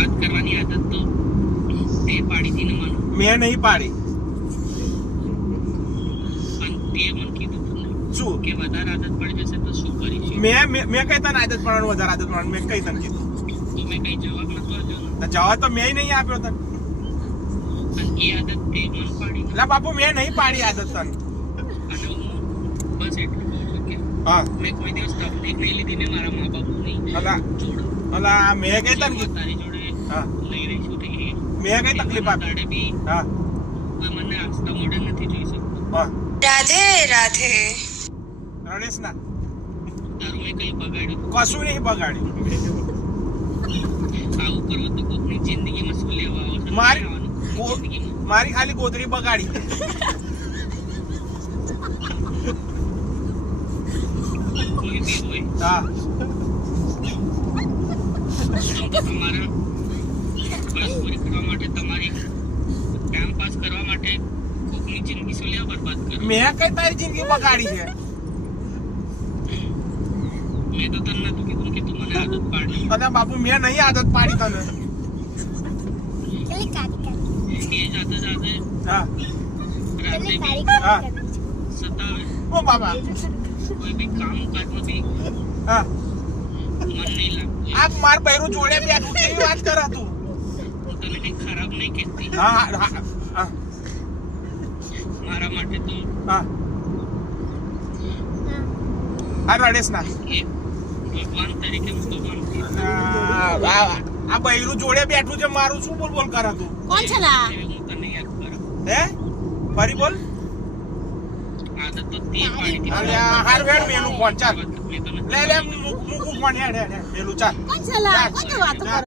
વાત કરવાની આદત તો તે પાડી હતી ને મને. મેં નહીં પાડી. પણ તે મને કીધું તું ને શું કે વધારે આદત પડી જશે તો શું કરીશ? મેં કઈ તને આદત પાડવાનું વધારે આદત પાડવાનું મેં કઈ તને કીધું? તો મેં કઈ જવાબ નતો આપ્યો ને. જવાબ તો મેં નહીં આપ્યો તને. પણ એ આદત તે મને પાડી. એટલે બાપુ મેં નહીં પાડી આદત તને. અને હું બસ એટલું કહું છું કે હા મેં કોઈ દિવસ તકલીફ નહીં લીધી ને મારા મા બાપની જોડે. અલા મેં કઈ તને કીધું? તારી જોડે હા નહીં રહીશું તો મેં કઈ તકલીફ આપી? તારે બી હા કોઈ મને આસ્તા મોઢે નથી જોઈ શકતો. હા રાધે રાધે. રણેશ ના તારું મેં કઈ બગાડ્યું? કશું નહીં બગાડ્યું. આવું કરો તો કોકની જિંદગીમાં શું લેવા આવો છો? મારી નહીં આવવાનું. જિંદગીમાં મારી ખાલી ગોદરી બગાડી. કોઈ બી હોય હા તો તમારા પાસ પૂરી કરવા માટે, તમારી ટાઈમ પાસ કરવા માટે કોકની જિંદગી શું લેવા બરબાદ કરો? મેં કઈ તારી જિંદગી બગાડી છે? મેં તો તને નતું કીધું કે તું મને આદત પાડી. અને બાપુ મેં નહીં આદત પાડી તને. એ જ આદત આજે હા રાતે બી હા સતાવે. ઓ બાબા કોઈ બી કામ કાજમાં બી હા મન નહીં લાગતું. આ માર બૈરું જોડે બેઠું કેવી વાત કરે તું? હું તને કઈ ખરાબ નહીં કહેતી. હા હા હા મારા માટે તો હા હા રણેશ ના એ ભગવાન તરીકે હું ભગવાન છું. આ બૈરું જોડે બેઠું છે મારું શું બોલ બોલ કરે તું? કોણ છે ના? હું તને યાદ કરું. હે ફરી બોલ. આદત તો તે પાડી હતી. અલ્યા હાર વેડ મેલું ફોન ચાલ. મેં તને લે મૂકું ફોન હેડ હેડ હેડ મેલું ચાલ. કોણ છે ના? કોણ વાતો કરે?